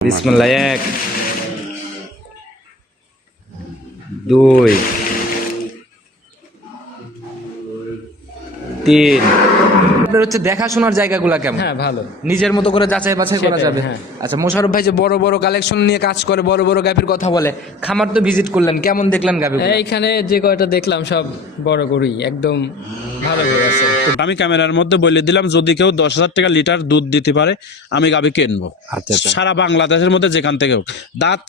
বিসমিল্লাহ। 1 2 3। আপনার হচ্ছে দেখাশোনার জায়গাগুলো কেমন? হ্যাঁ, ভালো। নিজের মতো করে যাচাই বাছাই করা সেটাই, যাবে। হ্যাঁ। আচ্ছা, মোশাররফ ভাই যে বড় বড় কালেকশন নিয়ে কাজ করে, বড় বড় গাভীর কথা বলে, খামার তো ভিজিট করলেন, কেমন দেখলেন গাভীগুলো? এইখানে যে কয়টা দেখলাম সব বড় গরুই, একদম ভালো গরু আছে। আমি ক্যামেরার মধ্যে বলে দিলাম, যদি কেউ 10,000 টাকা লিটার দুধ দিতে পারে আমি গাভী কিনবো। আচ্ছা আচ্ছা। সারা বাংলাদেশের মধ্যে যেখান থেকে হোক। দাঁত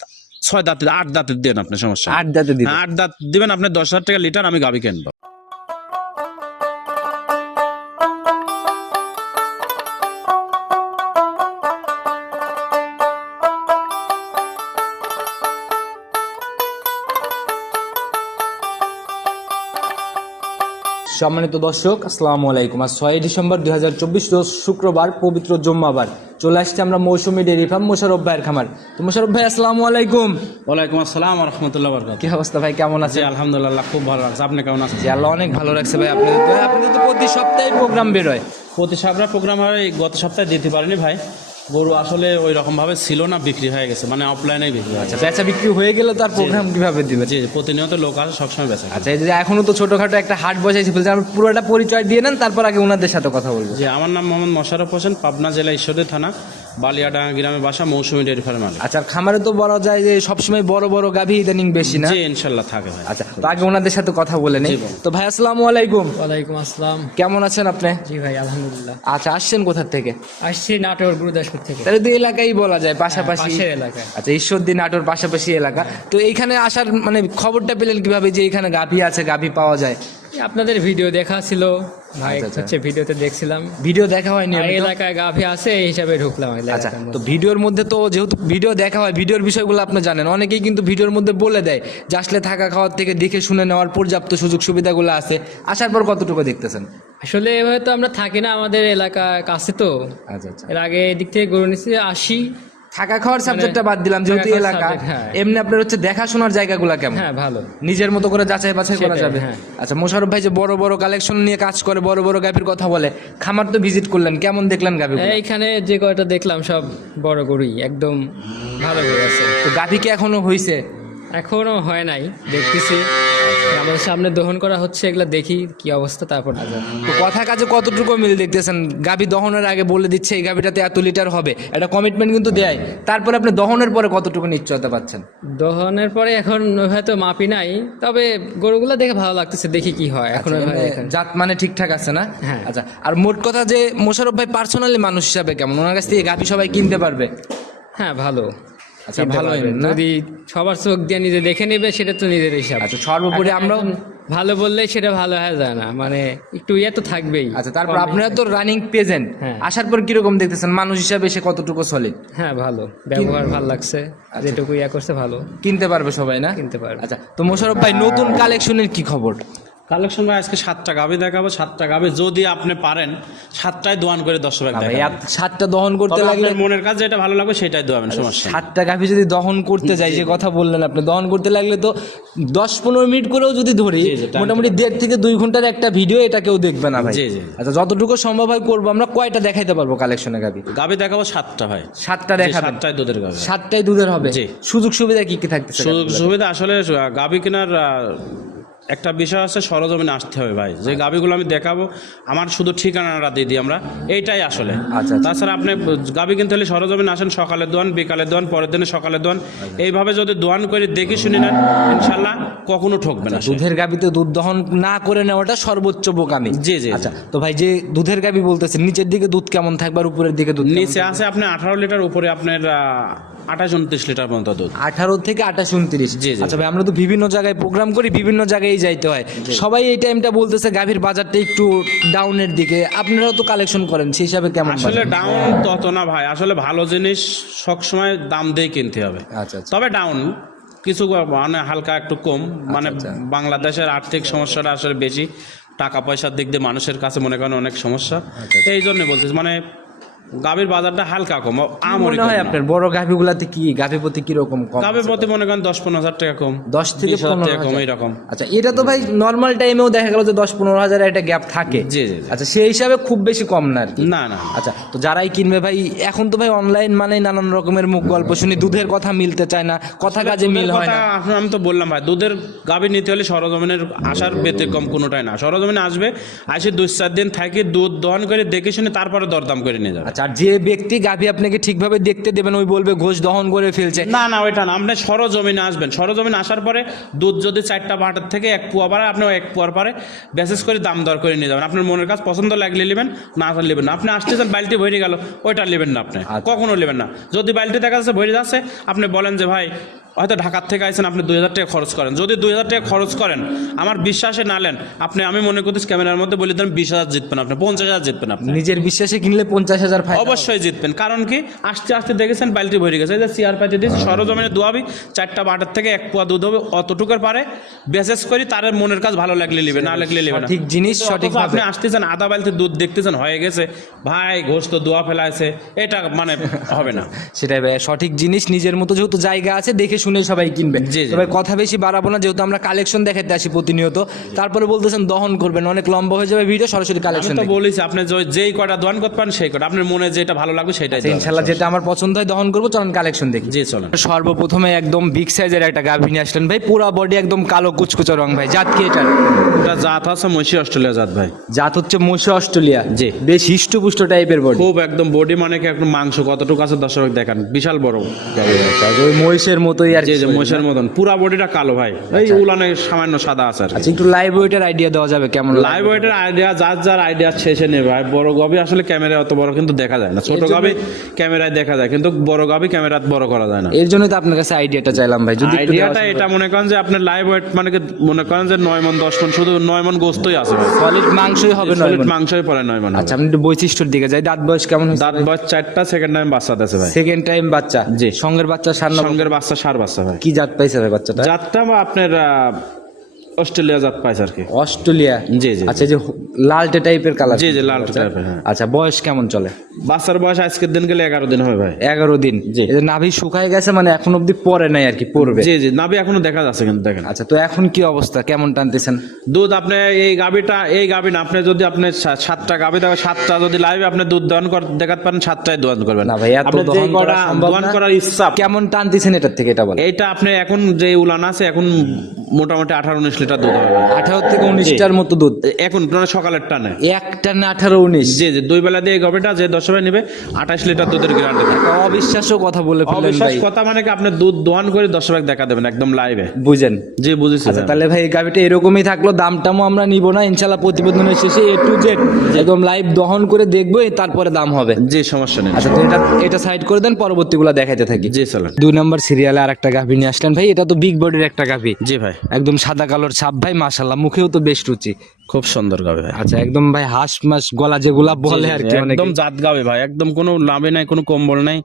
6 দাঁতের 8 দাঁতের দেন আপনি, সমস্যা 8 দাঁতে দিবেন? 8 দাঁত দিবেন আপনি, 10,000 টাকা লিটার আমি গাভী কিনবো। সম্মানিত দর্শক, আসসালামু আলাইকুম। আজ 6 ডিসেম্বর 2024 রোজ শুক্রবার, পবিত্র জুম্মাবার। চলে আসছে আমরা মৌসুমী ডেইরি ফার্ম, মোশাররফ ভাইয়ের খামার। তো মোশাররফ ভাই, আসসালামু আলাইকুম। ওয়ালাইকুম আসসালাম ওয়া রাহমাতুল্লাহি ওয়া বারাকাতুহু। কি অবস্থা ভাই, কেমন জি আছেন? আলহামদুলিল্লাহ, খুব ভালো লাগছে। আপনি কেমন আছেন? জি, আল্লাহ অনেক ভালো রাখছে ভাই। আপনাদের তো প্রতি সপ্তাহে প্রোগ্রাম বেরোয়। প্রতি সপ্তাহে প্রোগ্রাম হয়, গত সপ্তাহে দিতে পারিনি ভাই। গরু আসলে ওই রকম ভাবে ছিল না, বিক্রি হয়ে গেছে, মানে অফলাইনেই বিক্রি হয়েছে। বেচা বিক্রি হয়ে গেলে তো আর প্রোগ্রাম কিভাবে দিবেন? জি, প্রতিনিয়ত লোক আসে, সবসময় বেচা। আচ্ছা, এই যে এখনো তো ছোটখাটো একটা হাট বসাইছি বলছে, আমি পুরোটা পরিচয় দিয়ে নেন, তারপর আগে ওনাদের সাথে কথা বলবো। জি, আমার নাম মোহাম্মদ মোশাররফ হোসেন, পাবনা জেলা ঈশ্বরদী থানা বালিয়াডাঙ্গা গ্রামে বাসা, মৌসুমী ডেইরি ফার্ম মালিক। আচ্ছা, খামারে তো বলা যায় যে সবসময় বড় বড় গাভী ইদানিং বেশি না? জি ইনশাল্লাহ থাকে ভাই। আচ্ছা, তো আগে ওনাদের সাথে কথা বলে নেই। তো ভাই, আসসালামু আলাইকুম। ওয়ালাইকুম আসসালাম। কেমন আছেন আপনি? জি ভাই, আলহামদুলিল্লাহ। আচ্ছা, আসছেন কোথা থেকে? আসছি নাটোর গুরুদাসপুর থেকে। তাহলে তো এলাকাই বলা যায় পাশাপাশি। পাশের এলাকায়। আচ্ছা, ঈশ্বরদী নাটোর পাশাপাশি এলাকা। তো এইখানে আসার মানে খবরটা পেলেন কিভাবে যে এখানে গাভী আছে, গাভী পাওয়া যায়? আপনাদের ভিডিও দেখা ছিল ভাই, আচ্ছা, আচ্ছা। হচ্ছে ভিডিওতে দেখছিলাম। ভিডিও দেখা হয়নি আর আমি তো। এলাকায় গাভী আছে এই হিসাবে ঢুকলাম আচ্ছা, এলাকার তো মধ্যে। ভিডিওর মধ্যে তো যেহেতু ভিডিও দেখা হয়, ভিডিওর বিষয়গুলো আপনি জানেন। অনেকেই কিন্তু ভিডিওর মধ্যে বলে দেয় যে আসলে থাকা খাওয়ার থেকে দেখে শুনে নেওয়ার পর্যাপ্ত সুযোগ সুবিধাগুলো আছে। আসার পর কতটুকু দেখতেছেন? আসলে এভাবে তো আমরা থাকি না, আমাদের এলাকার কাছে তো। আচ্ছা আচ্ছা। এর আগে এদিক থেকে গরু নিচ্ছি, আসি। থাকা খাওয়ার সাবজেক্টটা বাদ দিলাম, যেহেতু থাকা খাওয়ার এলাকা। subject, হ্যাঁ। এমনি আপনার হচ্ছে দেখাশোনার জায়গাগুলো কেমন? হ্যাঁ, ভালো। নিজের মতো করে যাচাই বাছাই করা সেটাই, যাবে। হ্যাঁ। আচ্ছা, মোশাররফ ভাই যে বড় বড় কালেকশন নিয়ে কাজ করে, বড় বড় গাভীর কথা বলে, খামার তো ভিজিট করলেন, কেমন দেখলেন গাভী? এইখানে যে কয়টা দেখলাম সব বড় গরুই, একদম ভালো গরু আছে। তো গাভী কি এখনো হইছে? এখনো হয় নাই, দেখতেছি। আমাদের সামনে দহন করা হচ্ছে, এগুলা দেখি কি অবস্থা, তারপর তো কথা কাজে কতটুকু মিল দেখতেছেন? গাভী দহনের আগে বলে দিচ্ছে এই গাভীটাতে এত লিটার হবে, একটা কমিটমেন্ট কিন্তু দেয়। তারপরে আপনি দহনের পরে কতটুকু নিশ্চয়তা পাচ্ছেন? দহনের পরে এখন হয়তো মাপি নাই, তবে গরুগুলা দেখে ভালো লাগতেছে, দেখি কি হয়। এখন আচ্ছা, মানে জাত মানে ঠিকঠাক আছে না? হ্যাঁ। আচ্ছা, আর মোট কথা যে মোশাররফ ভাই পার্সোনালি মানুষ হিসাবে কেমন? ওনার কাছ থেকে গাভী সবাই কিনতে পারবে? হ্যাঁ, ভালো। আচ্ছা, কিনতে ভালোই পারবে। না? যদি সবার চোখ দিয়ে নিজে দেখে নেবে সেটা তো নিজের হিসাব। আচ্ছা, সর্বোপরি আমরাও। এখন ভালো বললেই সেটা ভালো হয়ে যায় না, মানে একটু ইয়ে তো থাকবেই। আচ্ছা, তারপর আপনারা তো রানিং প্রেজেন্ট। হ্যাঁ। আসার পর কিরকম দেখতেছেন মানুষ হিসাবে, সে কতটুকু সলিড? হ্যাঁ, ভালো ব্যবহার, ভালো লাগছে। যেটুকু ইয়া করছে ভালো, কিনতে পারবে সবাই না? কিনতে পারবে। আচ্ছা, তো মোশাররফ ভাই নতুন কালেকশনের কি খবর? কালেকশন ভাই আজকে 7টা গাভী দেখাবো। 7টা গাভী যদি আপনি পারেন 7টাই দোয়ান করে 10 ভাগ ভাই, দেখাবো। 7টা দহন করতে তবে লাগলে, আপনার মনের কাছে যেটা ভালো লাগবে সেটাই দোয়াবেন, সমস্যা নেই। 7টা গাভী যদি দহন করতে যাই, যে কথা বললেন আপনি, দহন করতে লাগলে তো 10-15 মিনিট করেও যদি ধরি, জি, জি, time মোটামুটি 1.5 থেকে 2 ঘন্টার একটা ভিডিও, এটা কেউ দেখবে না ভাই। জি, জি। আচ্ছা, যতটুকু সম্ভব হয় করবো। আমরা কয়টা দেখাইতে পারবো কালেকশনে গাভী? গাভী দেখাবো 7টা ভাই। 7টা দেখাবেন? 7টাই দুধের গাভী। 7টাই দুধের হবে? জি। সুযোগ সুবিধা কি কি থাকতেছে? সুযোগ সুবিধা আসলে গাভী কেনার একটা বিষয় আছে, সরজমিনে আসতে হবে ভাই। যে গাভীগুলো আমি দেখাবো, আমার শুধু ঠিকানাটা দিয়ে দিই আমরা, এইটাই আসলে। আচ্ছা। তাছাড়া আপনি গাভী কিনতে হলে সরজমিনে আসেন, সকালে দোয়ান, বিকালে দোয়ান, পরের দিনে সকালে দোয়ান, এইভাবে যদি দোয়ান করে দেখে শুনে নেন, ইনশাল্লাহ কখনো ঠকবে না। দুধের গাভীতে দুধ দহন না করে নেওয়াটা সর্বোচ্চ বোকামি। জি, জি। আচ্ছা, তো ভাই যে দুধের গাভী বলতেছেন, নিচের দিকে দুধ কেমন থাকবে আর উপরের দিকে দুধ কেমন নিচে থাকবে? আছে আপনার 18 লিটার, উপরে আপনার 28-29 লিটার পর্যন্ত দুধ। 18 থেকে 28-29। জি, জি। আচ্ছা ভাই, আমরা তো বিভিন্ন জায়গায় প্রোগ্রাম করি, বিভিন্ন জায়গায় যাইতে হয়। সবাই এই টাইমটা বলতেছে গাভীর বাজারটা একটু ডাউনের দিকে, আপনারাও তো কালেকশন করেন, সেই হিসাবে কেমন আসলে বাজার? ডাউন তত না ভাই, আসলে ভালো জিনিস সবসময় দাম দিয়ে কিনতে হবে। আচ্ছা আচ্ছা। তবে ডাউন কিছু মানে হালকা একটু কম, মানে আচ্ছা। বাংলাদেশের আর্থিক সমস্যাটা আসলে বেশি, টাকা পয়সার দিক দিয়ে মানুষের কাছে মনে করেন অনেক সমস্যা। আচ্ছা। এই জন্য বলতেছি, মানে গাভীর বাজারটা হালকা কম, কি আমরি মনে হয় আপনার বড় গাভিগুলাতে কি গাভি প্রতি কিরকম কম? গাভীর প্রতি মনে করেন 10-15 হাজার টাকা কম, 10 থেকে 20,000 টাকা 15 কম হাজার। এইরকম। আচ্ছা, এটা তো ভাই নর্মাল টাইমেও দেখা গেল যে 10-15 হাজার একটা গ্যাপ থাকে। জি জি জি। আচ্ছা, সেই হিসাবে খুব বেশি কম না আর কি। না না আচ্ছা, তো যারাই কিনবে ভাই, এখন তো ভাই অনলাইন মানে নানান রকমের মুখ গল্প শুনি, দুধের কথা মিলতে চায় না, কথা কাজে মিল দুধের হয় কথা না। আমি তো বললাম ভাই, দুধের গাভী নিতে হলে সরজমিনের আসার ব্যতিক্রম কোনোটাই না। সরজমিনে আসবে, আসে 2-4 দিন থাকে, দুধ দহন করে দেখে শুনে তারপরে দরদাম করে নিয়ে যাবে। আচ্ছা, আর যে ব্যক্তি গাভী আপনাকে ঠিকভাবে দেখতে দেবেন ওই বলবে ঘোষ দহন করে ফেলছে। না না ওইটা না, আপনি সরজমিনে আসবেন, সরজমিনে আসার পরে দুধ যদি 4টা বাটার থেকে 1 পোয়া পারে, আপনি 1 পোয়ার পরে বেসেস করে দাম দর করে নিয়ে যাবেন। আপনার মনের কাছে পছন্দ লাগলে নেবেন, না আসলে নেবেন না। আপনি আসতেছেন বালতি ভরে গেল, ওইটা নেবেন না, আপনি কখনো নেবেন না। যদি বালতি দেখা যাচ্ছে ভরে যাচ্ছে, আপনি বলেন যে ভাই হয়তো ঢাকার থেকে আইছেন, আপনি 2,000 টাকা খরচ করেন। যদি 2,000 টাকা খরচ করেন, আমার বিশ্বাসে না নেন, আপনি আমি মনে করতেছি ক্যামেরার মধ্যে বলে দেন 20,000 জিতবেন, আপনি 50,000 জিতবেন। আপনি নিজের বিশ্বাসে কিনলে 50,000 ফায়দা। অবশ্যই জিতবেন, কারণ কি আসতে আসতে দেখেছেন বালতি ভরে গেছে, এই যে চেয়ার পাইতে দিয়েছি, সরজমিনে দোয়াবি 4টা বাটার থেকে 1 পোয়া দুধ হবে, অতটুকুর পারে বেসেস করি, তার মনের কাজ ভালো লাগলে নেবে, না লাগলে নেবে না। ঠিক জিনিস সঠিক অথচ আপনি আসতেছেন আধা বালতি দুধ দেখতেছেন হয়ে গেছে, ভাই ঘোষ তো দোয়া ফেলাইছে, এটা মানে হবে না। সেটাই ভাই, সঠিক জিনিস নিজের মতো যেহেতু জায়গা আছে দেখে শুনে সবাই কিনবে। জি, জি। তবে কথা বেশি বাড়াবো না, যেহেতু আমরা কালেকশন দেখাতে আসি প্রতিনিয়ত। তারপরে বলতেছেন দহন করবেন, অনেক লম্বা হয়ে যাবে ভিডিও, সরাসরি আমি কালেকশন তো বলেছি আপনি যেই কটা দোয়ান করতে পারেন সেই কটা, আপনার মনে যেটা ভালো লাগবে সেটাই দেওয়া। ইনশাল্লাহ যেটা আমার পছন্দ হয় দহন করবো। চলুন কালেকশন দেখি। জি চলেন। সর্বপ্রথমে একদম বিগ সাইজের একটা গাভী নিয়ে আসলেন ভাই, পুরা বডি একদম কালো কুচকুচো রং ভাই, জাত কি এটার? এটা জাত আছে মহিষী অস্ট্রেলিয়া জাত ভাই। জাত হচ্ছে মহিষ অস্ট্রেলিয়া। জি। বেশ হিষ্টপুষ্ট টাইপের বডি। খুব একদম বডি মানে কি একদম মাংস কতটুকু আছে দর্শক দেখান, বিশাল বড় গাভী। ওই মহিষের মতোই আর জি কি। জি মহিষের মতন, পুরা বডিটা কালো ভাই, এই উলানে সামান্য সাদা আছে আর কি। আচ্ছা, একটু লাইভ ওয়েটের আইডিয়া দেওয়া যাবে কেমন? লাইভ ওয়েটের আইডিয়া যার যার আইডিয়া শেষে নেবে ভাই। বড় গাভী আসলে ক্যামেরায় অত বড় কিন্তু দেখা যায় না, ছোট গাভী ক্যামেরায় দেখা যায়, কিন্তু বড় গাভী ক্যামেরায় বড় করা যায় না। এর জন্য তো আপনার কাছে আইডিয়াটা চাইলাম ভাই, যদি একটু আইডিয়াটা এটা মনে করেন যে আপনার লাইভ ওয়েট মানে কি মনে করেন যে 9 মণ 10 মণ, শুধু 9 মণ গোস্তই আছে ভাই, সলিড মাংসই হবে নয় সলিড মণ। মাংসই পড়ে 9 মণ। আচ্ছা, আমি একটু বৈশিষ্ট্যের দিকে যাই। দাঁত বয়স কেমন হয়েছে? দাঁত বয়স 4টা, সেকেন্ড টাইম বাচ্চা দিয়েছে ভাই। সেকেন্ড টাইম বাচ্চা। জি। সঙ্গের বাচ্চা সার না? সঙ্গের বাচ্চা সার বাচ্চা ভাই। কি জাত পাইছে ভাই বাচ্চাটা? জাতটা আপনার অস্ট্রেলিয়া জাত পাইছে আর কি। অস্ট্রেলিয়া। জি জি আচ্ছা, যে লালটে টাইপের কালার। জি জি লাল টাইপের, হ্যাঁ। আচ্ছা, বয়স কেমন চলে? বাচ্চার বয়স আজকের দিন গেলে 11 দিন হবে ভাই। 11 দিন। জি। এই যে নাভি শুকায় গেছে, মানে এখন অব্দি পরে নাই আর কি, পড়বে। জি জি নাভি এখনো দেখা যাচ্ছে কিন্তু দেখেন। আচ্ছা, তো এখন কি অবস্থা, কেমন টানতেছেন? দুধ আপনি এই গাভী না, আপনি যদি আপনি 7টা গাভী দেখেন, 7টা যদি লাইভে আপনি দুধ দহন দেখাতে পারেন, 7টাই দহন করবেন না ভাই, এত আপনি যে দহন করা কটা সম্ভব দহন না। করার ইচ্ছা। কেমন টানতেছেন এটার থেকে, এটা বলেন। এইটা আপনি এখন যে উলান আছে, এখন মোটামুটি 18-19 লিটার দুধ হবে। 18 থেকে 19টার মতো দুধ এখন মানে সকালের টানে একটা না 18-19? জি জি 2 বেলা দিয়ে এই গাভীটা যে 10 ভাই নেবে 28 লিটার দুধের গ্যারান্টি থাকে। অবিশ্বাস্য কথা বলে ফেললেন অবিশ্বাস ভাই। কথা মানে কি আপনি দুধ দোয়ান করে 10 ভাগ দেখা দেবেন একদম লাইভে। বুঝেন? জি বুঝেছি আচ্ছা, ভাই। তাহলে ভাই এই গাভিটা এরকমই থাকলো, দামটামও আমরা নিব না ইনশাল্লাহ, প্রতিবেদনের শেষে A to Z একদম লাইভ দহন করে দেখবো, তারপরে দাম হবে। জি সমস্যা নেই। আচ্ছা, তো এটা সাইড করে দেন, পরবর্তীগুলো দেখাইতে থাকি। জি চলেন। 2 নম্বর সিরিয়ালে আর একটা গাভি নিয়ে আসলেন ভাই, এটা তো বিগ বডির একটা গাভি, জি ভাই একদম সাদা কালোর ছাপ ভাই, মাশাআল্লাহ, মুখেও তো বেশ রুচি। খুব সুন্দর গাভী ভাই। আচ্ছা, একদম ভাই হাঁস মাস গলা যেগুলা বলে আর কি, অনেক একদম জাত গাভী ভাই, একদম কোনো লাভে নাই, কোনো কম্বল নাই,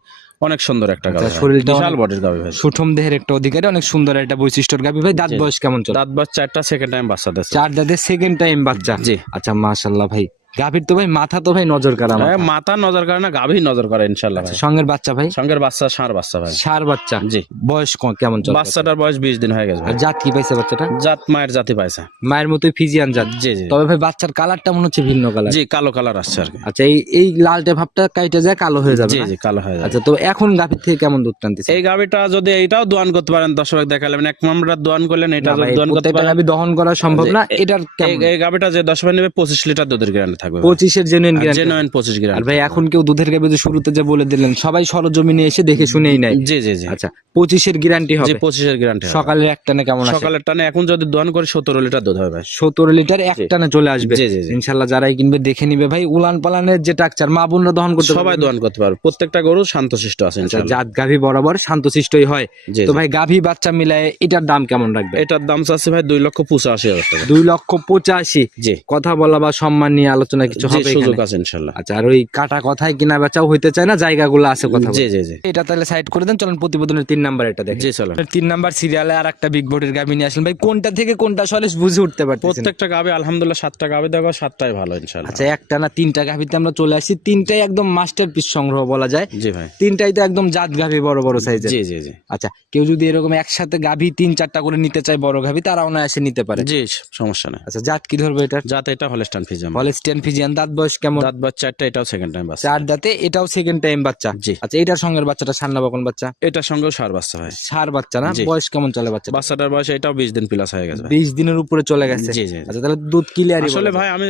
অনেক সুন্দর একটা গাভী। শরীরটা বিশাল অনেক- বডির গাভী ভাই। সুঠম দেহের একটা অধিকারী, অনেক সুন্দর একটা বৈশিষ্ট্যের গাভি ভাই। দাঁত বয়স কেমন চলে? দাঁত বাচ্চা 4টা, সেকেন্ড টাইম বাচ্চা দিয়েছে। 4 দাঁতের সেকেন্ড টাইম বাচ্চা। জি। আচ্ছা, মাশাআল্লাহ ভাই, গাভির তো ভাই মাথা তো ভাই নজর কাড়া মাথা। হ্যাঁ, মাথা নজর করে না, গাভী নজর করে ইনশাআল্লাহ ভাই। সঙ্গের বাচ্চা ভাই? সঙ্গের বাচ্চা ষাঁড় বাচ্চা ভাই। সার বাচ্চা। জি। বয়স কেমন চলে? বাচ্চাটার বয়স 20 দিন হয়ে গেছে আর ভাই। জাত কি পাইছে বাচ্চাটা? জাত মায়ের জাতি পাইছে। মায়ের মতোই ফিজিয়ান জাত। জি জি তবে ভাই বাচ্চার কালারটা মনে হচ্ছে ভিন্ন কালার। জি কালো কালার আসছে আর কি। আচ্ছা, এই লালটে ভাবটা কাইটে যায় কালো হয়ে যাবে জি না? জি কালো হয়ে যায়। আচ্ছা, তো এখন গাভির থেকে কেমন দুধ টানতেছে? এই গাভীটা যদি এইটাও দোয়ান করতে পারেন, 10 ভাগ দেখালেন, 1 নম্বর দোয়ান করলেন, এটা না যদি ভাই, দোয়ান করতে প্রত্যেকটা পারেন, গাভি দহন করা সম্ভব না। এটার কেমন? এই গাভীটা যে 10 ভাগ নেবে 25 লিটার দুধের গ্যারান্টি থাকবে। 25-এর জেনুইন গ্যারান্টি? জেনুইন 25 আর গ্যারান্টি। ভাই এখন কেউ দুধের গাভি যে শুরুতে যে বলে দিলেন, সবাই সরজমিনে এসে দেখে শুনেই নাই। জি জি জি আচ্ছা, 25-এর গ্যারান্টি জি হবে? 25 গ্যারান্টি। সকালের এক টানে কেমন আসে? সকালের টানে এখন যদি দোয়ান করে 17 লিটার দুধ হবে ভাই। 17 লিটার এক টানে চলে আসবে। জি, জি, জি। ইনশাল্লাহ যারাই কিনবে দেখে নিবে ভাই, উলান পালানের যে টাকচার মা বোনরা দহন করতে পারবে। সবাই দোয়ান করতে পারবে, প্রত্যেকটা গরু শান্তশিষ্ট আছে ইনশাআল্লাহ। জাত গাভী বরাবর শান্তশিষ্টই হয়। জি, তো জি। ভাই গাভী বাচ্চা মিলায় এটার দাম কেমন রাখবে? এটার দাম চাচ্ছে ভাই 2,85,000 টাকা। 2,85,000। জি কথা বলা বা সম্মান নিয়ে আলোচনা কিছু জি হবে সুযোগ এখানে? আছে ইনশাআল্লাহ। আচ্ছা, আর ওই কাটা কথায় কিনা বেচাও হইতে চায় না, জায়গাগুলো আছে কথা জি বলে। জি জি এটা তাহলে সাইড করে দেন, চলুন প্রতিবেদনের 3 নাম্বার এটা দেখেন। জি চলেন। 3 নাম্বার সিরিয়ালে আর একটা বিগ বডির গাভী নিয়ে আসলেন ভাই, কোনটা থেকে কোনটা আসলে বুঝে উঠতে পারতেছেন? প্রত্যেকটা গাভি আলহামদুলিল্লাহ 7টা গাভি দেখো 7টাই ভালো ইনশাআল্লাহ। আচ্ছা, একটা না 3টা গাভীতে আমরা চলে আসছি, 3টাই একদম মাস্টারপিস সংগ্রহ বলা যায়। জি ভাই। 3টাই তো একদম জাত গাভী, বড় বড় সাইজের। জি জি জি আচ্ছা, কেউ যদি এরকম একসাথে গাভী 3-4টা করে নিতে চায় বড় গাভী, তারা অনায়াসে নিতে পারে। জি সমস্যা নেই। আচ্ছা, জাত কি ধরবে এটা? যাতে এটা হলস্টাইন ফ্রিজিয়ান। Holstein Friesian. দাঁত বয়স কেমন? দাঁত বাচ্চাটা এটাও সেকেন্ড টাইম বাচ্চা। 4 দাঁতে, এটাও সেকেন্ড টাইম বাচ্চা। জি। আচ্ছা, এটার সঙ্গের বাচ্চাটা সান্না বকন বাচ্চা? এটার সঙ্গেও সার বাচ্চা ভাই। সার বাচ্চা না? জি। বয়স কেমন চলে বাচ্চা? বাচ্চাটার বয়স এটাও 20 দিন প্লাস হয়ে গেছে ভাই। 20 দিনের উপরে চলে গেছে। জি, জি। আচ্ছা, তাহলে দুধ ক্লিয়ারই আসলে ভাই আমি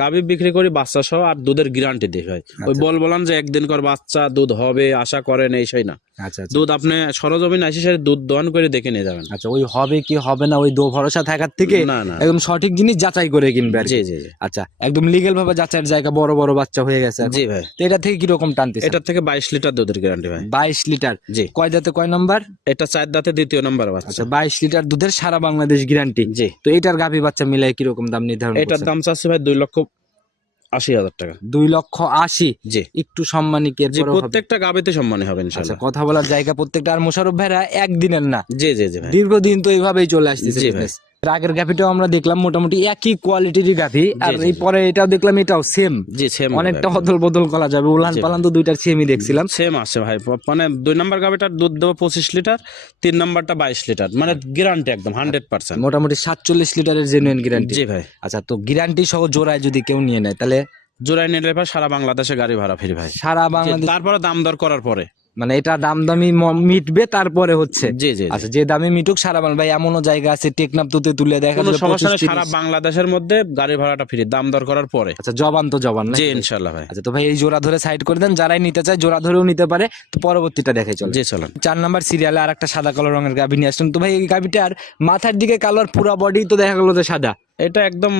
গাভি বিক্রি করি বাচ্চা সহ, আর দুধের গ্যারান্টি দিই ভাই। ওই বললাম যে একদিন কর বাচ্চা দুধ হবে আশা করেন এই সেই না। আচ্ছা আচ্ছা দুধ আপনি সরজমিন আসি সে দুধ দহন করে দেখে নিয়ে যাবেন। আচ্ছা, ওই হবে কি হবে না ওই দো ভরসা থাকার থেকে না, না। একদম সঠিক জিনিস যাচাই করে কিনবে আর কি। জি জি জি আচ্ছা, একদম লিগ্যাল ভাবে যাচাইয়ের জায়গা, বড় বড় বাচ্চা হয়ে গেছে এখন। জি ভাই। তো এটা থেকে কি রকম টানতেছে? এটার থেকে 22 লিটার দুধের গ্যারান্টি ভাই। 22 লিটার। জি। কয় দাঁতে কয় নাম্বার? এটা 4 দাঁতে দ্বিতীয় নাম্বার বাচ্চা। আচ্ছা, 22 লিটার দুধের সারা বাংলাদেশ গ্যারান্টি। জি। তো এটার গাভী বাচ্চা মিলাই কি রকম দাম নির্ধারণ এটার করছেন? দাম চাচ্ছে ভাই 2,80,000 টাকা। 2,80,000। জি একটু সম্মানী কি জি এরপরও হবে? প্রত্যেকটা গাবিতে সম্মানী হবে আচ্ছা, ইনশাআল্লাহ। কথা বলার জায়গা প্রত্যেকটা। আর মোশাররফ ভাইরা একদিনের না, জি জি জি ভাই। দীর্ঘদিন তো এইভাবেই চলে আসতেছে জি business। আগের গাভিটাও আমরা দেখলাম মোটামুটি একই কোয়ালিটির গাভি, আর জি, জি, এই পরে এটাও দেখলাম, এটাও সেম। জি সেম অনেকটা অদল বদল করা যাবে, উলান জি, পালান তো দুইটার সেমই দেখছিলাম। সেম আছে ভাই। মানে 2 নাম্বার গাবিটার দুধ দেবো 25 লিটার, 3 নাম্বারটা 22 লিটার, মানে গ্যারান্টি একদম 100%। মোটামুটি 47 লিটারের জেনুইন গ্যারান্টি। জি ভাই। আচ্ছা, তো গ্যারান্টি সহ জোড়ায় যদি কেউ নিয়ে নেয় তাহলে জোড়ায় নিলে ভাই সারা বাংলাদেশে গাড়ি ভাড়া ফ্রি ভাই। সারা বাংলাদেশ, তারপরে দাম দর করার পরে। মানে এটা দাম দামি মিটবে তারপরে হচ্ছে। জি জি জি। আচ্ছা, যে দামে মিটুক সারা বাংলা। ভাই এমনও জায়গা আছে টেকনাফ তুতে তুলে দেখা কোনো যাবে সমস্যা নেই, 25-30। সারা বাংলাদেশের মধ্যে গাড়ি ভাড়াটা ফ্রি দাম দর করার পরে। আচ্ছা, জবান তো জবান না? জি ইনশাআল্লাহ ভাই। আচ্ছা, তো ভাই এই জোড়া ধরে সাইড করে দেন, যারাই নিতে চায় জোড়া ধরেও নিতে পারে। তো পরবর্তীটা দেখাই চলে। জি চলেন। 4 নাম্বার সিরিয়ালে আর একটা সাদা কালো রঙের গাভী নিয়ে আসছেন। তো ভাই এই গাভীটার মাথার দিকে কালো, আর পুরা বডি তো দেখা গেল যে সাদা। এটা একদম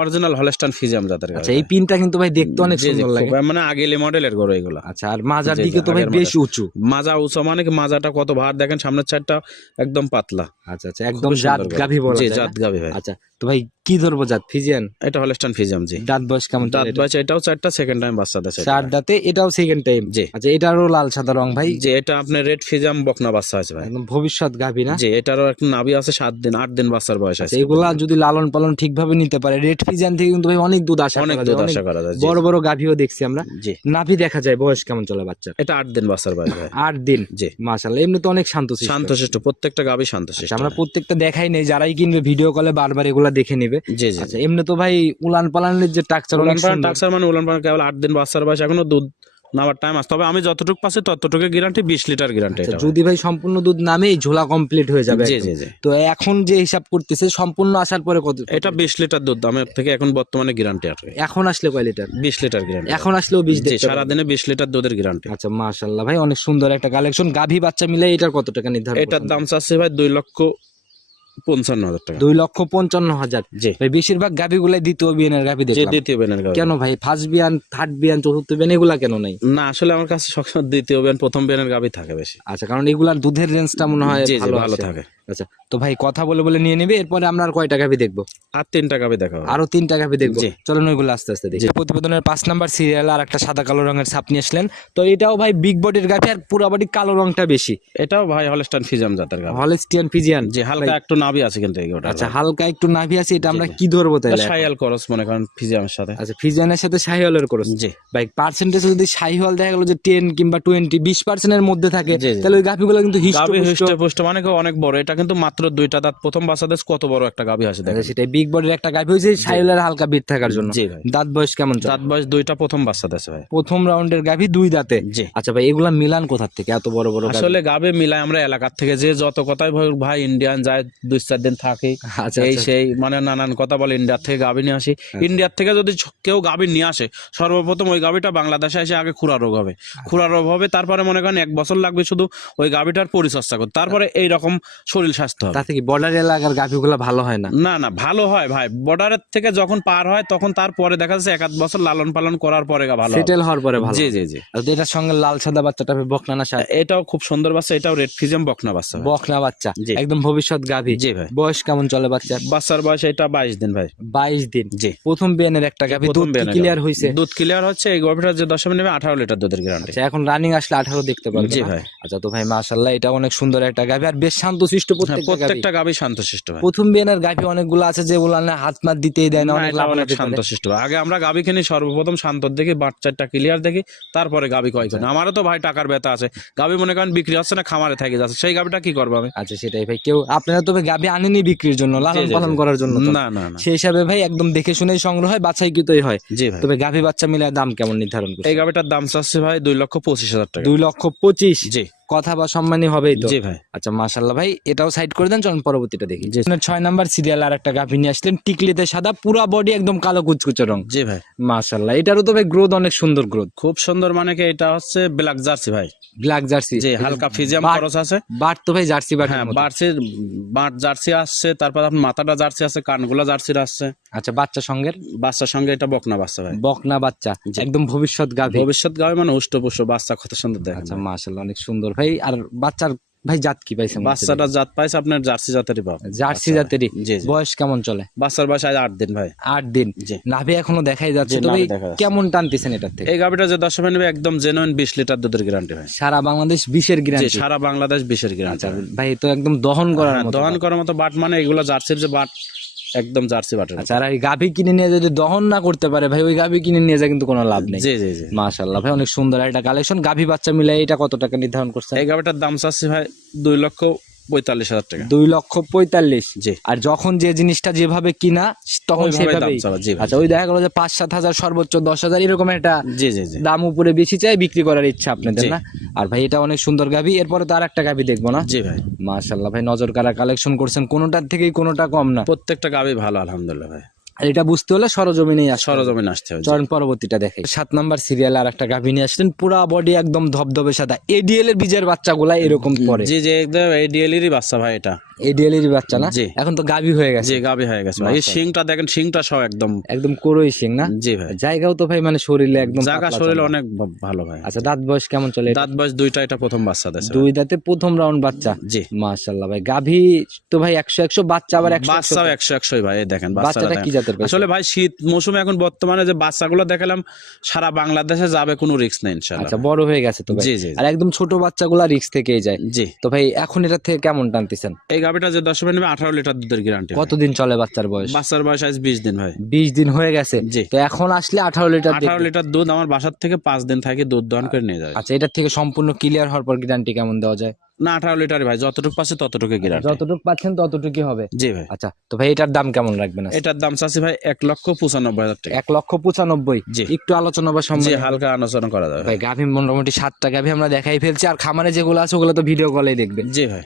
অরিজিনাল হলস্টাইন ফ্রিজিয়ান জাতের গাড়ি। আচ্ছা, এই পিনটা কিন্তু ভাই দেখতে অনেক জি জি সুন্দর লাগে। খুব, মানে আগেলি মডেলের গরু এগুলো। আচ্ছা, আর মাজার জি, জি, দিকে তো ভাই আগের বেশ model। উঁচু। মাজা উঁচু মানে কি, মাজাটা কত ভার দেখেন, সামনের চারটা একদম পাতলা। আচ্ছা আচ্ছা, একদম খুবই জাত সুন্দর গরু। গাভী বলা জি যায় না? জাত গাভী ভাই। আচ্ছা, তো ভাই কি ধরবো জাত? ফিজিয়ান? এটা হলস্টাইন ফ্রিজিয়ান। জি। দাঁত বয়স কেমন? দাঁত বয়স এটাও 4টা, সেকেন্ড টাইম বাচ্চা দেশে। 4 দাঁতে, এটাও সেকেন্ড টাইম। জি। আচ্ছা, এটারও লাল সাদা রং ভাই। জি এটা আপনার রেড ফ্রিজিয়াম বকনা বাচ্চা আছে ভাই। একদম ভবিষ্যৎ গাভী না? জি এটারও একটা নাভি আছে 7 দিন 8 দিন বাচ্চার বয়স আছে। আচ্ছা, এগুলা যদি লালন পালন ঠিকভাবে নিতে পারে, রেড ফিজিয়ান থেকে কিন্তু ভাই অনেক দুধ আশা অনেক করা দুধ যায়। আশা অনেক করা যায়। জি, বড় বড় গাভীও দেখছি আমরা। জি নাভি দেখা যায়। বয়স কেমন চলে বাচ্চা? এটা 8 দিন বাচ্চার বয়স ভাই। 8 দিন। জি। মাশাআল্লাহ, এমনি তো অনেক শান্তশিষ্ট। শান্তশিষ্ট প্রত্যেকটা গাভী শান্তশিষ্ট। আচ্ছা, আমরা প্রত্যেকটা দেখাই নেই, যারাই কিনবে ভিডিও কলে বারবার এগুলা দেখে নেবে। জি জি। আচ্ছা, এমনি তো ভাই উলান পালানের যে টাকচার অনেক সুন্দর। টাক্সার মানে উলান পালান কেবল 8 দিন বাচ্চার বয়স, এখনো দুধ নামার টাইম আছে। তবে আমি যতটুকু পাচ্ছি ততটুকু গ্যারান্টি 20 লিটার গ্যারান্টি আচ্ছা, এটা। যদি ভাই সম্পূর্ণ দুধ নামে ঝোলা কমপ্লিট হয়ে যাবে জি একদম। জি জি। তো এখন যে হিসাব করতেছে সম্পূর্ণ আসার পরে কত? এটা 20 লিটার দুধ আমার থেকে এখন বর্তমানে গ্যারান্টি আছে। এখন আসলে কয় লিটার? 20 litre guarantee. এখন আসলেও 20 জি দেখতে পারবেন। সারাদিনে 20 লিটার দুধের গ্যারান্টি। আচ্ছা, মাশাআল্লাহ ভাই, অনেক সুন্দর একটা কালেকশন। গাভী বাচ্চা মিলে এটার কত টাকা নির্ধারণ? এটার দাম চাচ্ছে ভাই 2,55,000 টাকা। 2,55,000। জি। ভাই বেশিরভাগ গাভী গুলাই দ্বিতীয় বিয়ানের গাভী যে দেখলাম। দ্বিতীয় বেনের গাভী। কেন ভাই ফার্স্ট বিয়ান, থার্ড বিয়ান, চতুর্থ বিয়ান এগুলা কেন নাই? না আসলে আমার কাছে সবসময় দ্বিতীয় বেন প্রথম বেনের গাভী থাকে বেশি। আচ্ছা, কারণ এগুলার দুধের রেঞ্জটা মনে হয় জি জি ভালো ভালো আসে। থাকে। আচ্ছা, তো ভাই কথা বলে বলে নিয়ে নেবে, এরপরে আমরা আর কয়টা গাভী দেখবো? আর 3টা গাভী দেখা হবে। আরো 3টা গাভী দেখবো। জি। চলেন ওইগুলো আস্তে আস্তে দেখি। প্রতিবেদনের 5 নাম্বার সিরিয়াল আর একটা সাদা কালো রঙের ছাপ নিয়ে আসলেন। তো এটাও ভাই বিগ বডির গাভী, আর পুরা বডি কালো রংটা বেশি। এটাও ভাই হলস্টাইন ফ্রিজিয়ান জাতের গাভী। Holstein Friesian. জি হালকা একটু নাভি আছে কিন্তু এই গোটা। আচ্ছা, হালকা একটু নাভি আছে। এটা আমরা কি ধরবো তাহলে? শাইয়াল করস মনে করেন ফিজিয়ামের সাথে। আচ্ছা, ফিজিয়ানের সাথে শাহিওয়ালের করস। জি। ভাই পার্সেন্টেজ যদি শাহিওয়াল দেখা গেল যে 10 কিংবা 20-20% এর মধ্যে থাকে, জি, জি। তাহলে ওই গাভীগুলো কিন্তু গাভী হিস্টপুষ্ট। হৃষ্টপুষ্ট মানে কি অনেক বড়। এটা কিন্তু মাত্র 2টা দাঁত, প্রথম বাচ্চাদের কত বড় একটা গাভী আছে দেখেন। সেটাই বিগ বডির একটা গাভী হয়েছে শাহিওয়ালের হালকা বিট থাকার জন্য। জি ভাই। দাঁত বয়স কেমন চলে? দাঁত বয়স 2টা, প্রথম বাচ্চা আছে ভাই। প্রথম রাউন্ডের গাভী 2 দাঁতে। জি। আচ্ছা ভাই, এগুলা মিলান কোথা থেকে এত বড় বড় গাভী? আসলে গাবে মিলাই আমরা এলাকার থেকে, যে যত কথাই ভাই ইন্ডিয়ান যায় 2-4 দিন থাকি আচ্ছা, এই আচ্ছা। সেই মানে নানান কথা বলে, ইন্ডিয়ার থেকে গাভী নিয়ে আসি। ইন্ডিয়ার থেকে যদি কেউ গাভী নিয়ে আসে, সর্বপ্রথম ওই গাভীটা বাংলাদেশে এসে আগে খুরা রোগ হবে। খুরা রোগ হবে, তারপরে মনে করেন 1 বছর লাগবে শুধু ওই গাভীটার পরিচর্যা করতে, তারপরে এইরকম শরীর স্বাস্থ্য হবে। তাতে কি বর্ডার এলাকার গাভীগুলা ভালো হয় না? না না ভালো হয় ভাই, বর্ডারের থেকে যখন পার হয় তখন তারপরে দেখা যাচ্ছে 1-8 বছর লালন পালন করার পরে ভালো হবে। সেটেল হওয়ার পরে ভালো। জি জি জি। আর এটার সঙ্গে লাল সাদা বাচ্চাটা বকনা না সাদা? এটাও খুব সুন্দর বাচ্চা, এটাও রেড ফিজিয়াম বকনা বাচ্চা ভাই। বকনা বাচ্চা, জি। একদম ভবিষ্যৎ গাভী। জি জি ভাই। বয়স কেমন চলে বাচ্চার? বাচ্চার বয়স এটা 22 দিন ভাই। 22 দিন। জি। প্রথম বিয়ানের একটা গাভী, দুধ কি ক্লিয়ার হয়েছে? দুধ ক্লিয়ার হচ্ছে। এই গরুটা যে 10 মিনিট নেবে 18 লিটার দুধের গ্যারান্টি। আচ্ছা, এখন রানিং আসলে 18 দেখতে পারবে জি না? ভাই। আচ্ছা, তো ভাই মাশাআল্লাহ, এটা অনেক সুন্দর একটা গাভী আর বেশ শান্তশিষ্ট হ্যাঁ, প্রত্যেকটা গাভী। প্রত্যেকটা গাবি শান্তশিষ্ট ভাই। প্রথম বিয়ানের গাভী অনেকগুলো আছে যেগুলো না হাত মাত দিতেই দেয় না, না, অনেক এটা লাভ অনেক দিতে পারে। শান্তশিষ্ট। আগে আমরা গাবি কিনি সর্বপ্রথম শান্তর দেখি, বাচ্চাটা ক্লিয়ার দেখি, তারপরে গাবি কয় কিনি। আমারও তো ভাই টাকার ব্যথা আছে, গাবি মনে করেন বিক্রি হচ্ছে না, খামারে থেকে যাচ্ছে, সেই গাবিটা কি করবো আমি? আচ্ছা, সেটাই ভাই। কেউ আপনারা তবে গাভী আনেনি বিক্রির জন্য, লালন জি, পালন জি। করার জন্য তো না, না, না। সেই হিসাবে ভাই একদম দেখে শুনেই সংগ্রহ হয়, বাছাইকৃতই হয়। জি ভাই। তবে গাভী বাচ্চা মিলে দাম কেমন নির্ধারণ করছে? এই গাবিটার দাম চাচ্ছে ভাই 2,25,000 টাকা। 2,25,000। জি। কথা বা সম্মানী হবেই তো? জি ভাই। আচ্ছা, মাশাআল্লাহ ভাই, এটাও সাইড করে দেন, চলুন পরবর্তীটা দেখি। জি। 6 নাম্বার সিরিয়াল আর একটা গাভী নিয়ে আসলেন, টিকলিতে সাদা, পুরা বডি একদম কালো কুচকুচে রং। জি ভাই। মাশাআল্লাহ, এটারও তো ভাই গ্রোথ অনেক সুন্দর গ্রোথ। খুব সুন্দর, মানে কি এটা হচ্ছে ব্ল্যাক জার্সি ভাই। Black jersey. জি, হালকা ফিজিয়াম খরচ আছে। বাট তো ভাই জার্সি বাটের হ্যাঁ, মতো। বাট জার্সি আসছে, তারপর আপনার মাথাটা জার্সি আছে, কানগুলা জার্সির আসছে। আচ্ছা, বাচ্চা সঙ্গের? বাচ্চার সঙ্গে এটা বকনা বাচ্চা ভাই। বকনা বাচ্চা, জি। একদম ভবিষ্যৎ গাভী। ভবিষ্যৎ গাবে মানে উষ্টপুষ্ট বাচ্চা কত সুন্দর দেখেন আচ্ছা, ভাই। মাশাআল্লাহ, অনেক সুন্দর ভাই। আর বাচ্চার ভাই জাত কি পাইছেন? বাচ্চাটা জাত পাইছে আপনার জার্সি জাতেরই পাব। জার্সি জাতেরই। জি, জি। বয়স কেমন চলে? বাচ্চার বয়স আজ 8 দিন ভাই। 8 দিন। জি। নাভি এখনো দেখাই যাচ্ছে। জি, তবে নাভি দেখা যাচ্ছে। কেমন টানতেছেন এটার থেকে? এই গাবিটা যে 10 মিনিট নেবে একদম জেনুইন 20 লিটার দুধের গ্যারান্টি ভাই। সারা বাংলাদেশ 20-এর জি, গ্যারান্টি? সারা বাংলাদেশ 20-এর গ্যারান্টি। আচ্ছা ভাই, তো একদম দহন করার মতো। দহন করার মতো বাট, মানে এগুলো জার্সির যে বাট, একদম জার্সি বাটের। আচ্ছা, আর এই গাভী কিনে নিয়ে যদি দহন না করতে পারে ভাই, ওই গাভী কিনে নিয়ে যা কিন্তু কোনো লাভ নেই। জি, জি, জি। মাশাআল্লাহ ভাই, অনেক সুন্দর একটা কালেকশন। গাভী বাচ্চা মিলে এটা কত টাকা নির্ধারণ করছেন? এই গাবিটার দাম চাচ্ছি ভাই 2,45,000 টাকা। 2,45,000। জি। আর যখন যে জিনিসটা যেভাবে কিনা তখন ওইভাবে দাম সেভাবেই। চাওয়া, জি ভাই। আচ্ছা, ওই দেখা গেল যে 5-7 হাজার, সর্বোচ্চ 10,000 এরকম একটা জি, জি, জি। দাম উপরে বেশি চাই, বিক্রি করার ইচ্ছা আপনাদের জি। না? আর ভাই, এটা অনেক সুন্দর গাভী। এরপরে তো আর একটা গাভী দেখবো না? জি ভাই। মাশাআল্লাহ ভাই, নজর কাড়া কালেকশন করছেন, কোনোটার থেকেই কোনোটা কম না। প্রত্যেকটা গাবি ভালো আলহামদুলিল্লাহ ভাই। আর এটা বুঝতে হলে সরজমিনেই আসতে হবে। সরজমিন আসতে হবে। জি। চরণ পরবর্তীটা দেখে 7 নাম্বার সিরিয়াল আর একটা গাভী নিয়ে আসলেন, পুরা বডি একদম ধবধবে সাদা। এডিএল এর বীজের বাচ্চাগুলা এরকম পরে। জি, জি, একদম এই ডিএলেরই বাচ্চা ভাই এটা। এডিএল এর বাচ্চা না? জি। এখন তো গাভী হয়ে গেছে। জি, গাবি হয়ে গেছে ভাই। এই শিংটা দেখেন, শিংটা সব একদম। একদম কোরই সিং না? জি ভাই। জায়গাও তো ভাই মানে শরীরে একদম জায়গা পাতলা শরীরে চামড়া। অনেক ভালো ভাই। আচ্ছা, দাঁত বয়স কেমন চলে এটা? দাঁত বয়স দুইটা, এটা প্রথম বাচ্চা দেশে। 2 দাঁতে প্রথম রাউন্ড বাচ্চা। জি। মাশাআল্লাহ ভাই, গাভী তো ভাই 100-100, বাচ্চা আবার 100-100। বাচ্চাও 100-100 ভাই। এই দেখেন বাচ্চাটা কি জাতের পাইছেন? আসলে ভাই শীত মৌসুমে এখন বর্তমানে যে বাচ্চাগুলো দেখালাম, সারা বাংলাদেশে যাবে, কোনো রিস্ক নেই ইনশাআল্লাহ। আচ্ছা, বড় হয়ে গেছে তো ভাই। জি, জি, জি। আর একদম ছোট বাচ্চাগুলা রিস্ক থেকেই যায়। জি। তো ভাই, এখন এটা থেকে কেমন টানতেছেন? এই গাবিটা যে 10 মিনিট নেবে 18 লিটার দুধের গ্যারান্টি। কতদিন চলে বাচ্চার বয়স? বাচ্চার বয়স আজ 20 দিন ভাই। 20 দিন হয়ে গেছে। জি। তো এখন আসলে 18 লিটার 18 লিটার দুধ আমার বাসার থেকে 5 দিন থাকে দুধ দহন করে নিয়ে যাবে। আচ্ছা, এটার থেকে সম্পূর্ণ ক্লিয়ার হওয়ার পর গ্যারান্টি কেমন দেওয়া যায়? না, 18 লিটার ভাই, যতটুকু পাচ্ছে ততটুকু গ্যারান্টি। যতটুকু পাচ্ছেন ততটুকুই হবে। জি ভাই। আচ্ছা, তো ভাই এটার দাম কেমন রাখবেন? এটার দাম চাচ্ছি ভাই 1,95,000 টাকা। 1,95,000। জি। একটু আলোচনা বা জি, সম্মান। হালকা আলোচনা করা যাবে। ভাই, গাভী মোটামুটি 7টা গাভী আমরা দেখাই ফেলছি, আর খামারে যেগুলো আছে ওগুলো তো ভিডিও কলেই দেখবেন। জি ভাই।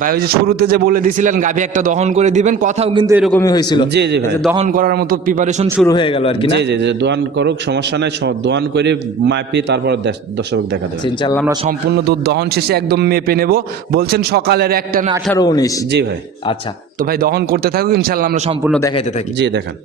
ভাই, ওই যে শুরুতে যে বলে দিছিলেন গাভী একটা দহন করে দিবেন, কথাও কিন্তু এরকমই হয়েছিল। জি, জি ভাই। এই যে দহন করার মতো প্রিপারেশন শুরু হয়ে গেল আর কি না? জি, জি, জি, দোয়ান করুক, সমস্যা নাই। দোয়ান করে মাপি, তারপর দর্শক দেখা দেবে। ইনশাআল্লাহ আমরা সম্পূর্ণ দুধ দহন শেষে একদম মেপে নেব। বলছেন সকালের একটা না 18-19? জি ভাই। আচ্ছা, তো ভাই দহন করতে থাকুক, ইনশাআল্লাহ আমরা সম্পূর্ণ দেখাইতে থাকি। জি, দেখান।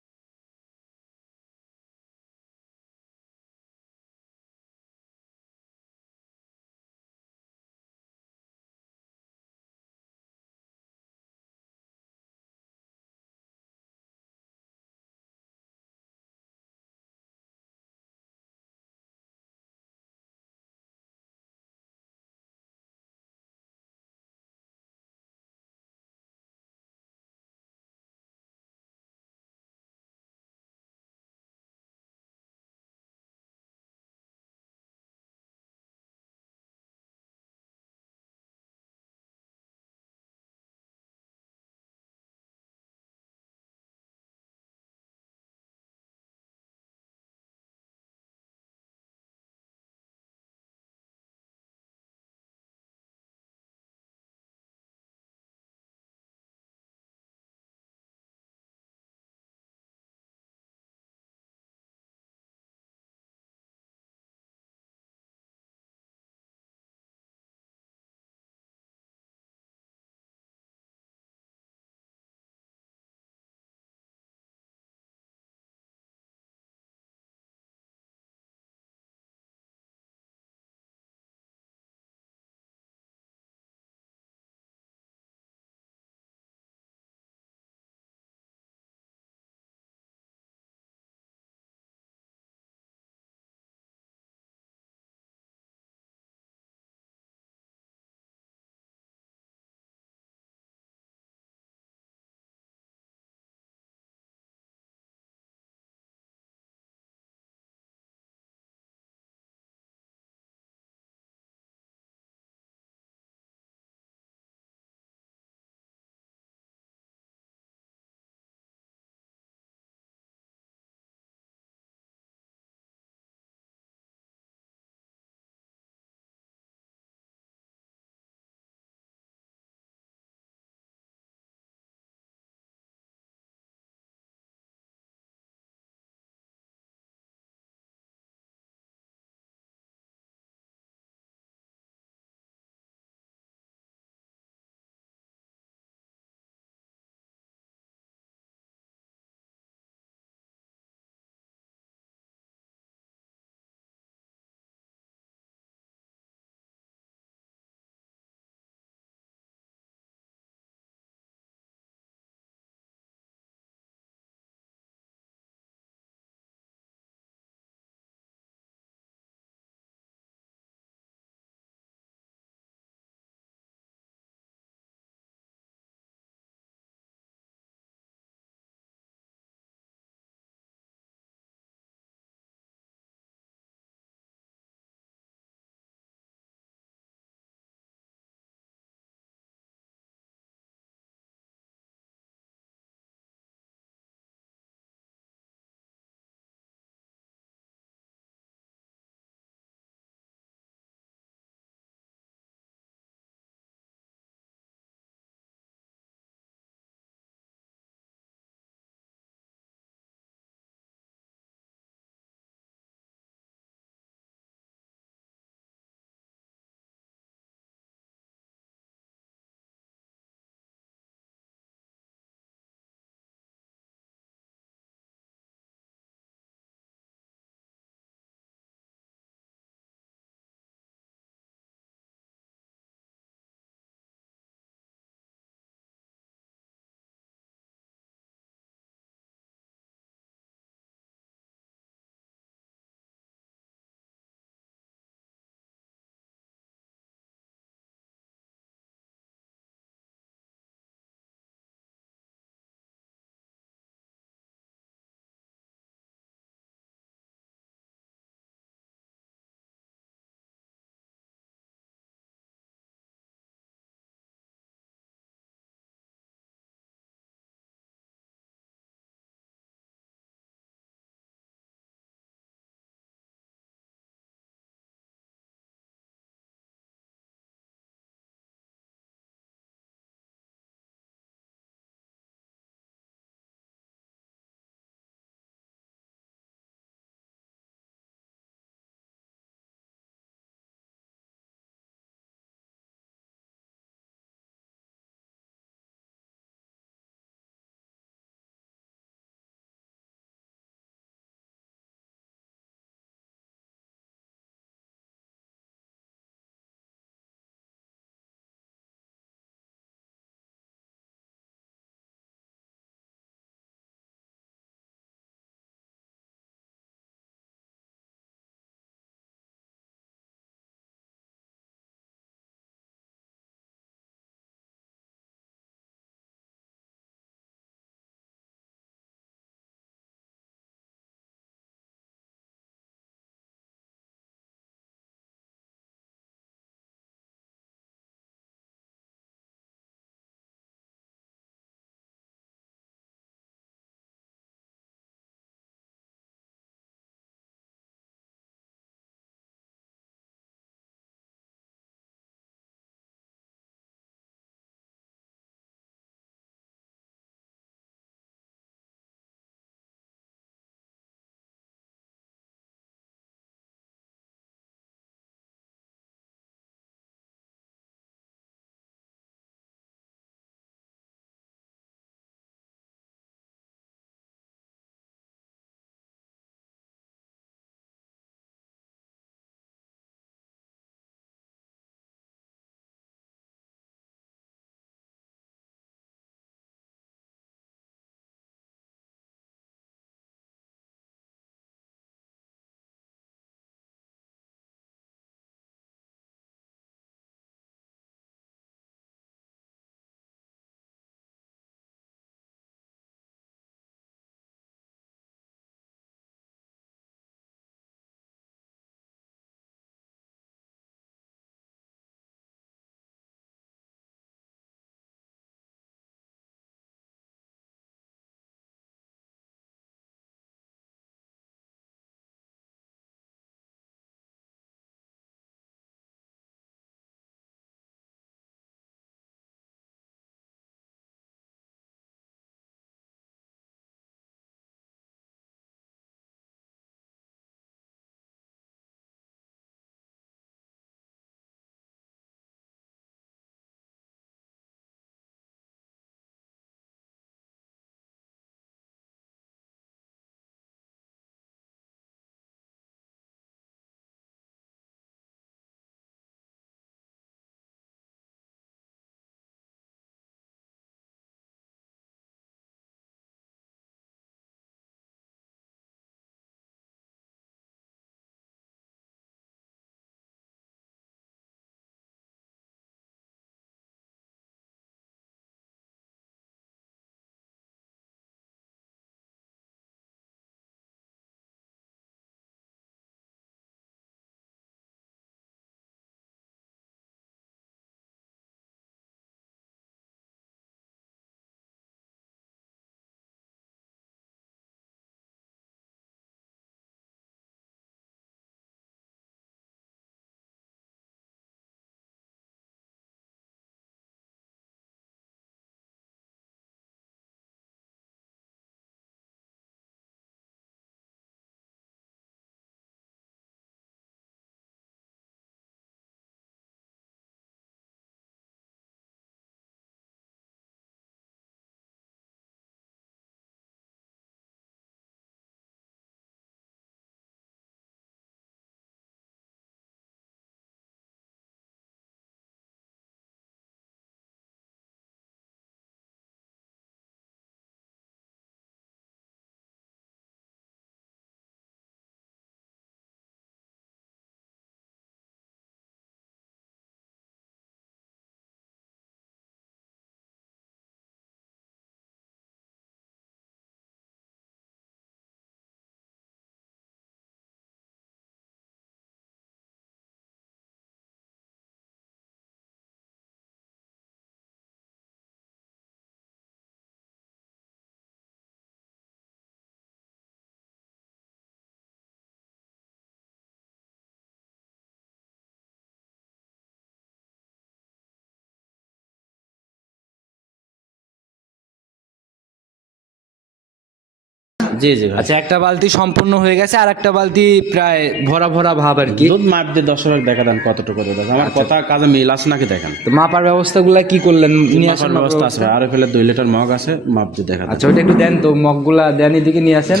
জি জি ভাই। আচ্ছা, একটা বালতি সম্পূর্ণ হয়ে গেছে, আর একটা বালতি প্রায় ভরা ভরা ভাব আর কি। দুধ মাপ দিয়ে দর্শক দেখা দেন কতটুকু দুধ আছে। আমার কথা কাজে মিল আছে নাকি দেখেন। তো মাপার ব্যবস্থাগুলা কি করলেন? নিয়ে আসেন মাপার ব্যবস্থা আছে ভাই, আর ফেলে 2 লিটার মগ আছে, মাপ দিয়ে দেখা দেন। আচ্ছা, ওইটা একটু দেন তো, মগগুলা দেন, এদিকে নিয়ে আসেন।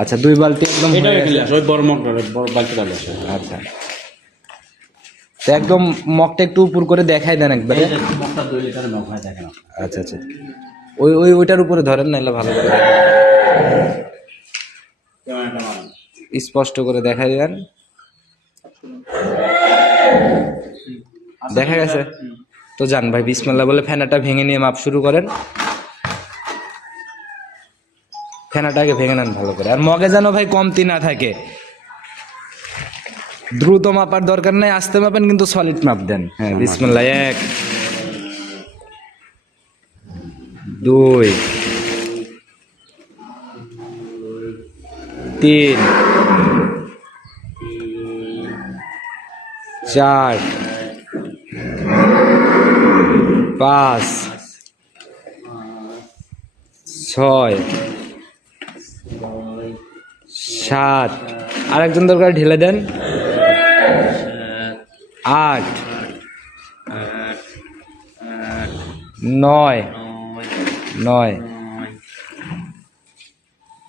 আচ্ছা, 2 বালতি একদম এটা হয়ে রেখে গেছে। আসো, ওই বড় মগটা বড় বালতিটা আসে। আচ্ছা, তো একদম মগটা একটু উপর করে দেখাই দেন একবারে। এই যে মগটা 2 লিটারের মগ হয় দেখেন আপনি। আচ্ছা আচ্ছা, ওইটার উপরে ধরেন, নাহলে ভালো করে দেখান। ক্যামেরাটা মারেন। স্পষ্ট করে দেখাই দেন। দেখা গেছে তো? যান ভাই, বিসমিল্লাহ বলে ফেনাটা ভেঙে নিয়ে মাপ শুরু করেন। ফেনাটাকে ভেঙে নেন ভালো করে, আর মগে যেন ভাই কমতি না থাকে। দ্রুত মাপার দরকার নাই, আস্তে মাপেন, কিন্তু সলিড মাপ দেন। হ্যাঁ, বিসমিল্লাহ। 1 2 3 4 5 6 7, আরেকজন দরকার, ঢেলে দেন। 8 9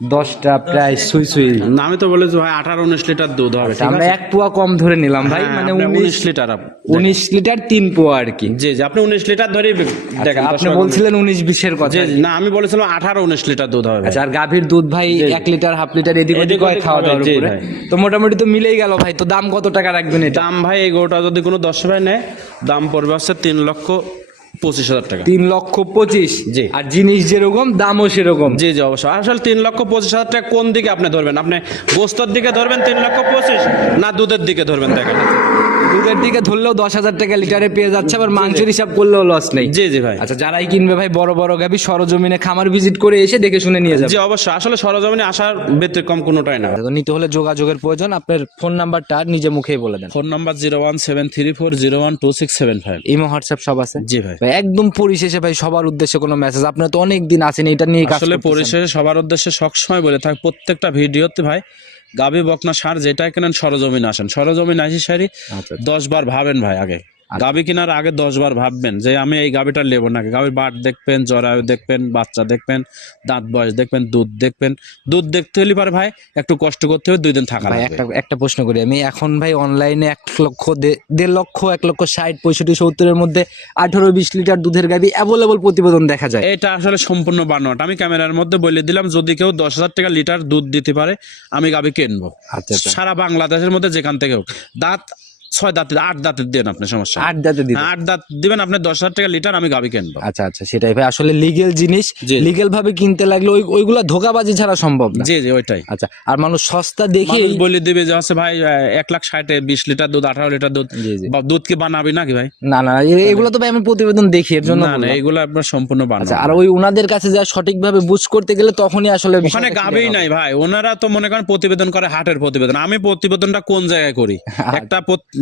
10টা প্রায় সুই সুই। না, আমি তো বলেছি ভাই 18-19 লিটার দুধ হবে। ঠিক আমরা আছে? 1 পোয়া কম ধরে নিলাম ভাই, হ্যাঁ, মানে আপনি 19 19 লিটার 19 লিটার 3 পোয়া আর কি। জি জি, আপনি 19 লিটার ধরেই দেখেন। আপনি দর্শক বলছিলেন 19-20 কথা। জি জি, না আমি বলেছিলাম 18-19 লিটার দুধ হবে। আচ্ছা, আর গাভীর দুধ ভাই 1 লিটার হাফ লিটার এদিক ওদিক হয় খাওয়া দাওয়ার জি উপরে, ভাই। তো মোটামুটি তো মিলেই গেল ভাই। তো দাম কত টাকা রাখবেন এটা? দাম ভাই এই গরুটা যদি কোনো 10 ভাই নেয়, দাম পড়বে হচ্ছে 3,25,000 টাকা। 3,25,000। জি। আর জিনিস যেরকম দামও সেরকম। জি জি অবশ্যই। আসলে 3,25,000 টাকা কোন দিকে আপনি ধরবেন? আপনি গোস্তর দিকে ধরবেন 3,25,000, না দুধের দিকে ধরবেন দেখেন। দুধের দিকে ধরলেও 10,000 টাকা লিটারে পেয়ে যাচ্ছে, আবার মাংসের হিসাব করলেও লস নেই। জি জি ভাই। আচ্ছা, যারাই কিনবে ভাই বড় বড় গাভী সরজমিনে খামার ভিজিট করে এসে দেখে শুনে নিয়ে যাবে। জি অবশ্যই। আসলে সরজমিনে আসার ব্যতিক্রম কোনোটাই না। তো নিতে হলে যোগাযোগের প্রয়োজন। আপনার ফোন নাম্বারটা নিজে মুখেই বলে দেন। Phone number 01734012675। ইমো হোয়াটসঅ্যাপ সব আছে? জি ভাই। ভাই একদম পরিশেষে ভাই, সবার উদ্দেশ্যে কোনো মেসেজ? আপনারা তো অনেক দিন আছেন এটা নিয়ে কাজ আসলে করতেছেন। পরিশেষে সবার উদ্দেশ্যে সবসময় বলে থাকি, প্রত্যেকটা ভিডিওতে ভাই, গাবি বকনা সার যেটাই কেনেন সরজমিন আসেন। সরজমিন আসি সারি আচ্ছা। 10 বার ভাবেন ভাই আগে। গাবি কেনার আগে 10 বার ভাববেন যে আমি এই গাবিটা নেবো নাকি। গাবির বাট দেখবেন, জরায়ু দেখবেন, বাচ্চা দেখবেন, দাঁত বয়স দেখবেন, দুধ দেখবেন। দুধ দেখতে হলে পারে ভাই একটু কষ্ট করতে হবে, 2 দিন থাকা ভাই লাগবে। একটা প্রশ্ন করি আমি, এখন ভাই অনলাইনে 1,00,000 1,60,000 65 70 মধ্যে 18-20 লিটার দুধের গাভী অ্যাভেলেবল প্রতিবেদন দেখা যায়। এটা আসলে সম্পূর্ণ বানোয়াট। আমি ক্যামেরার মধ্যে বলে দিলাম, যদি কেউ 10,000 টাকা লিটার দুধ দিতে পারে আমি গাভী কিনবো। আচ্ছা আচ্ছা। সারা বাংলাদেশের মধ্যে যেখান থেকে হোক। দাঁত 6 দাঁতের 8 দাঁতের দেন আপনি, সমস্যা 8 দাঁতে দিবেন? 8 দাঁত দিবেন আপনি, 10,000 টাকা লিটার আমি গাভী কিনবো। আচ্ছা আচ্ছা, সেটাই ভাই। আসলে লিগেল জিনিস, জি। লিগেল ভাবে কিনতে লাগলে ওইগুলা ধোকাবাজি ছাড়া সম্ভব না। জি জি ওইটাই। আচ্ছা, আর মানুষ সস্তা দেখে মানুষ বলে দিবে যে হচ্ছে ভাই 1,60,000 20 লিটার দুধ, 18 লিটার দুধ। জি, জি। দুধ কি বানাবি নাকি ভাই? না না, এগুলো তো ভাই আমি প্রতিবেদন দেখি, এর জন্য না না, বললাম। এইগুলো আপনার সম্পূর্ণ আচ্ছা, বানানো। আর ওই উনাদের কাছে যা সঠিকভাবে বুঝ করতে গেলে তখনই আসলে ওখানে বিষয়টা গাবেই clear নাই হবে। ভাই। ওনারা তো মনে করেন প্রতিবেদন করে হাটের প্রতিবেদন। আমি প্রতিবেদনটা কোন জায়গায় করি? একটা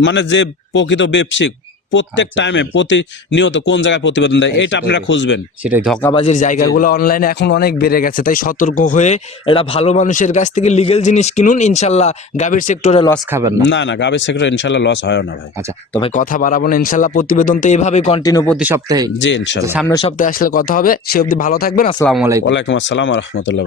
মানে যে প্রকৃত ব্যবসায়িক প্রত্যেক টাইমে প্রতিনিয়ত কোন জায়গায় প্রতিবেদন দেয়, এটা আপনারা খুঁজবেন। সেটাই, ধোকাবাজির জায়গাগুলো অনলাইনে এখন অনেক বেড়ে গেছে, তাই সতর্ক হয়ে এটা ভালো মানুষের কাছ থেকে লিগেল জিনিস কিনুন, ইনশাল্লাহ গাভীর সেক্টরে লস খাবেন না। না না, গাভীর সেক্টর ইনশাল্লাহ লস হয় না ভাই। আচ্ছা, তো ভাই কথা বাড়াবো না, ইনশাল্লাহ প্রতিবেদন তো এইভাবেই কন্টিনিউ প্রতি সপ্তাহে। জি ইনশাল্লাহ। সামনের সপ্তাহে আসলে কথা হবে, সে অবধি ভালো থাকবেন। আসসালামু আলাইকুম। ওয়ালাইকুম আসসালাম ওয়া রাহমাতুল্লাহ।